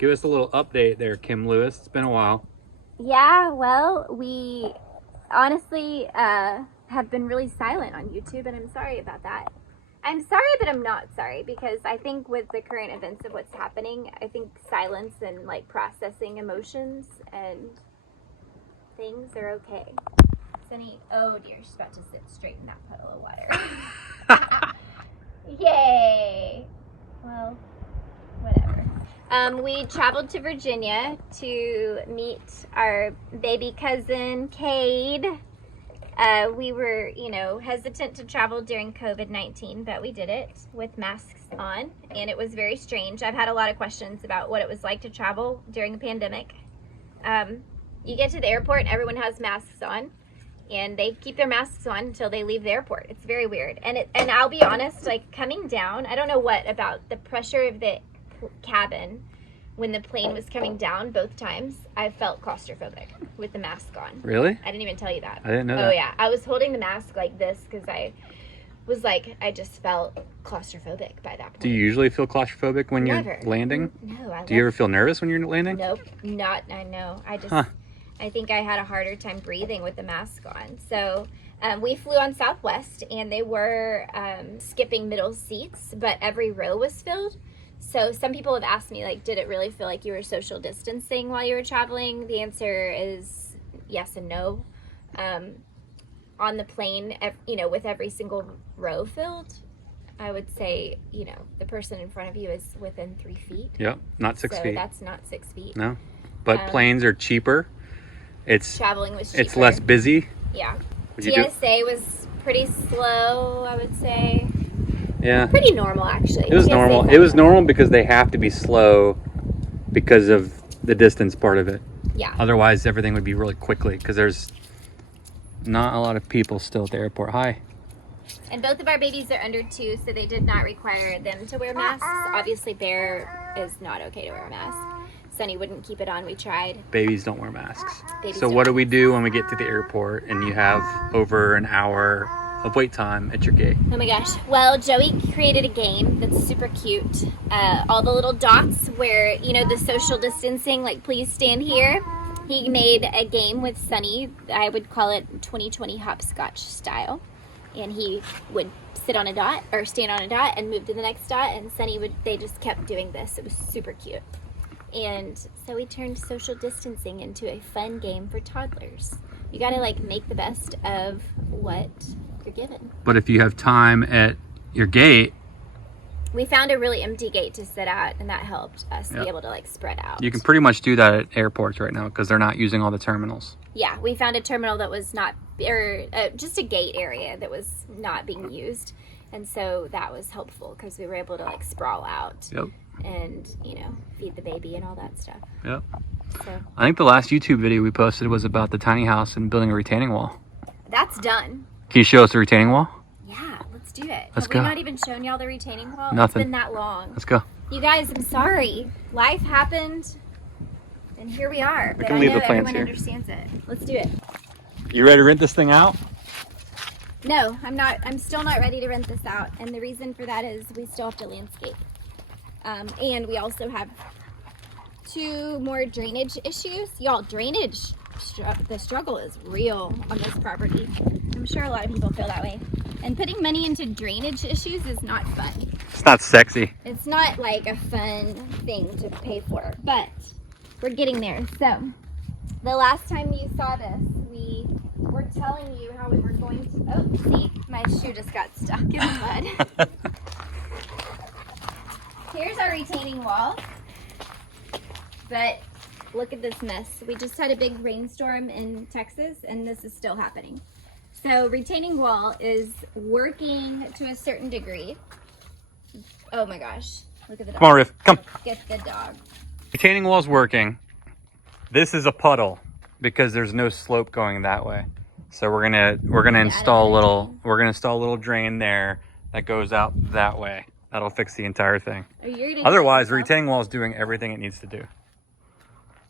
Give us a little update there, Kim Lewis. It's been a while. Yeah, well, we honestly have been really silent on YouTube, and I'm sorry about that. I'm sorry, but I'm not sorry, because I think with the current events of what's happening, I think silence and like processing emotions and things are okay. Sunny, oh dear, she's about to sit straight in that puddle of water. Yay! Well, whatever. We traveled to Virginia to meet our baby cousin, Cade. We were, hesitant to travel during COVID-19, but we did it with masks on, and it was very strange. I've had a lot of questions about what it was like to travel during a pandemic. You get to the airport and everyone has masks on, and they keep their masks on until they leave the airport. It's very weird. And I'll be honest, like coming down, I don't know what about the pressure of the cabin when the plane was coming down both times. I felt claustrophobic with the mask on. Really? I didn't even tell you that. I didn't know that. Oh yeah, I was holding the mask like this because I was like, I just felt claustrophobic by that point. Do you usually feel claustrophobic when you're landing? No. Do you ever feel nervous when you're landing? Nope, not. I know. I think I had a harder time breathing with the mask on. So we flew on Southwest, and they were skipping middle seats, but every row was filled. So some people have asked me, like, did it really feel like you were social distancing while you were traveling? The answer is yes and no. On the plane, with every single row filled, I would say, the person in front of you is within 3 feet. Yep, not 6 feet. So that's not 6 feet. No, but planes are cheaper. Traveling was cheaper. It's less busy. Yeah. TSA was pretty slow, I would say. Yeah. Pretty normal, actually. It was normal. It was normal because they have to be slow because of the distance part of it. Yeah. Otherwise, everything would be really quickly because there's not a lot of people still at the airport. Hi. And both of our babies are under 2, so they did not require them to wear masks. Obviously, Bear is not okay to wear a mask. Sunny wouldn't keep it on. We tried. Babies don't wear masks. So what do we do when we get to the airport and you have over an hour of wait time at your gate? Oh my gosh. Well, Joey created a game that's super cute. All the little dots where, the social distancing, like please stand here. He made a game with Sunny. I would call it 2020 hopscotch style. And he would sit on a dot or stand on a dot and move to the next dot. And they just kept doing this. It was super cute. And so we turned social distancing into a fun game for toddlers. You gotta make the best of what you're given. But if you have time at your gate, we found a really empty gate to sit at, and that helped us be able to spread out. You can pretty much do that at airports right now because they're not using all the terminals. Yeah, we found a terminal that was not, or just a gate area that was not being used, and so that was helpful because we were able to sprawl out. Yep. And feed the baby and all that stuff. Yep. So I think the last YouTube video we posted was about the tiny house and building a retaining wall. That's done. Can you show us the retaining wall? Yeah, let's do it. Let's go. Have we not even shown y'all the retaining wall? Nothing. It's been that long. Let's go. You guys, I'm sorry. Life happened, and here we are. We can leave the plants everyone here. Understands it. Let's do it. You ready to rent this thing out? No, I'm not. I'm still not ready to rent this out, and the reason for that is we still have to landscape. And we also have 2 more drainage issues. Y'all, drainage, the struggle is real on this property. I'm sure a lot of people feel that way. And putting money into drainage issues is not fun. It's not sexy. It's not a fun thing to pay for, but we're getting there. So, the last time you saw this, we were telling you how we were going to, oh, see, my shoe just got stuck in the mud. Here's our retaining wall, but look at this mess. We just had a big rainstorm in Texas, and this is still happening. So retaining wall is working to a certain degree. Oh my gosh, look at the dog. Come on, Riff, come. Get the dog. Retaining wall's working. This is a puddle because there's no slope going that way. So we're gonna install a little drain there that goes out that way. That'll fix the entire thing. Otherwise, the retaining wall is doing everything it needs to do.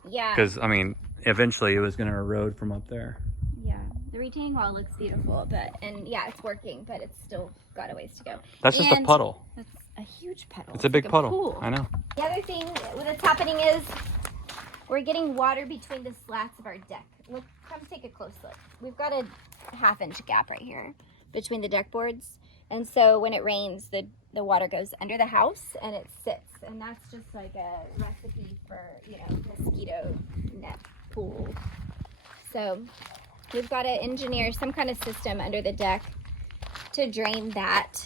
Yeah. Because, eventually it was going to erode from up there. Yeah. The retaining wall looks beautiful, and it's working, but it's still got a ways to go. That's just a puddle. a huge puddle. It's a big like puddle. Pool. I know. The other thing that's happening is we're getting water between the slats of our deck. Look, come take a close look. We've got a 1/2-inch gap right here between the deck boards. And so when it rains, the water goes under the house and it sits. And that's just like a recipe for, you know, mosquito net pool. So we've got to engineer some kind of system under the deck to drain that.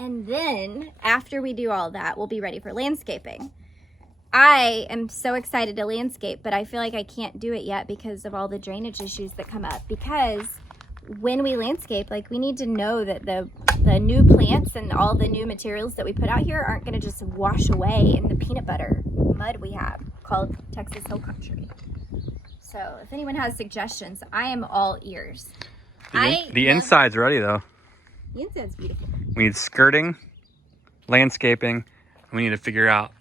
And then after we do all that, we'll be ready for landscaping. I am so excited to landscape, but I feel like I can't do it yet because of all the drainage issues that come up. Because when we landscape, like, we need to know that the new plants and all the new materials that we put out here aren't going to just wash away in the peanut butter mud we have called Texas Hill Country. So if anyone has suggestions, I am all ears. The inside's ready though. The inside's beautiful. We need skirting, landscaping. We need to figure out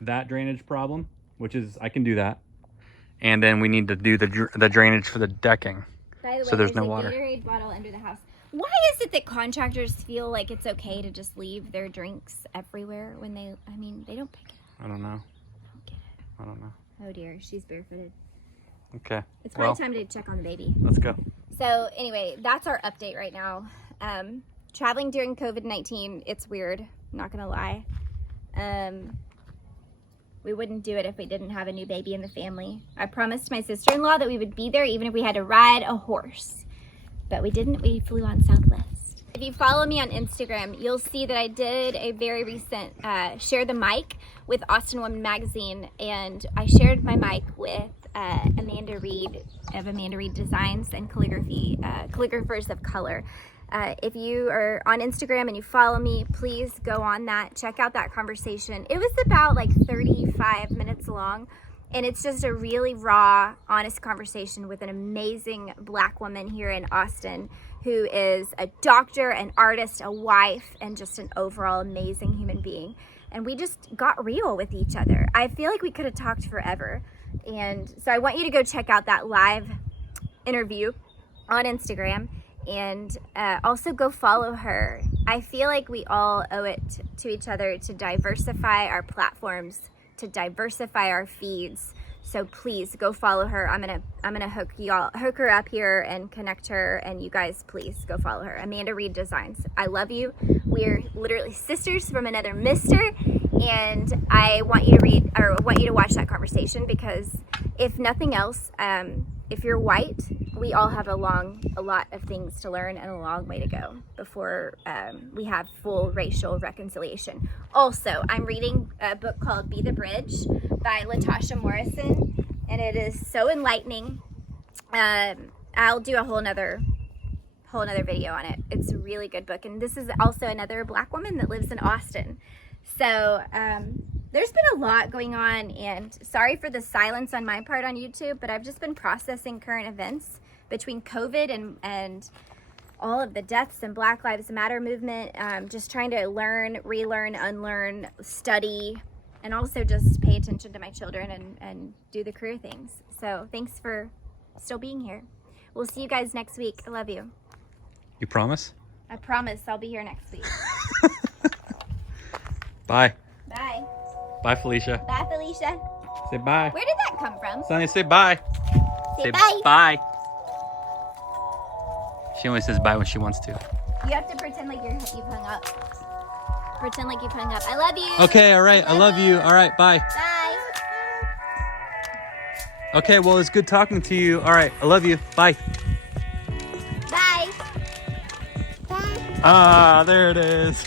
that drainage problem, which is, I can do that. And then we need to do the drainage for the decking. By the way, so there's no a water. Gatorade bottle under the house. Why is it that contractors feel like it's okay to just leave their drinks everywhere when they don't pick it up? I don't know. I don't get it. I don't know. Oh dear, she's barefooted. Okay. It's probably time to check on the baby. Let's go. So anyway, that's our update right now. Traveling during COVID-19, it's weird, I'm not gonna lie. We wouldn't do it if we didn't have a new baby in the family. I promised my sister-in-law that we would be there even if we had to ride a horse. But we didn't, we flew on Southwest. If you follow me on Instagram, you'll see that I did a very recent Share the Mic with Austin Woman Magazine, and I shared my mic with Amanda Reed of Amanda Reed Designs and Calligraphy, Calligraphers of Color. If you are on Instagram and you follow me, please go on that, check out that conversation. It was about like 35 minutes long, and it's just a really raw, honest conversation with an amazing Black woman here in Austin who is a doctor, an artist, a wife, and just an overall amazing human being. And we just got real with each other. I feel like we could have talked forever. And so I want you to go check out that live interview on Instagram. And also go follow her. I feel like we all owe it to each other to diversify our platforms, to diversify our feeds. So please go follow her. I'm gonna hook her up here and connect her, and you guys please go follow her. Amanda Reed Designs. I love you. We're literally sisters from another mister, and I want you to watch that conversation, because if nothing else, if you're white, we all have a lot of things to learn and a long way to go before we have full racial reconciliation. Also, I'm reading a book called Be the Bridge by Latasha Morrison, and it is so enlightening. I'll do a whole nother video on it. It's a really good book, and this is also another Black woman that lives in Austin. So there's been a lot going on, and sorry for the silence on my part on YouTube, but I've just been processing current events between COVID and all of the deaths and Black Lives Matter movement, just trying to learn, relearn, unlearn, study, and also just pay attention to my children and do the career things. So thanks for still being here. We'll see you guys next week. I love you. You promise? I promise I'll be here next week. Bye. Bye. Bye, Felicia. Bye, Felicia. Say bye. Where did that come from? Sonny, say bye. Say bye. Bye. She only says bye when she wants to. You have to pretend like you've hung up. Pretend like you've hung up. I love you. Okay, all right. I love you. All right, bye. Bye. Okay, well, it's good talking to you. All right, I love you. Bye. Bye. Bye. Ah, there it is.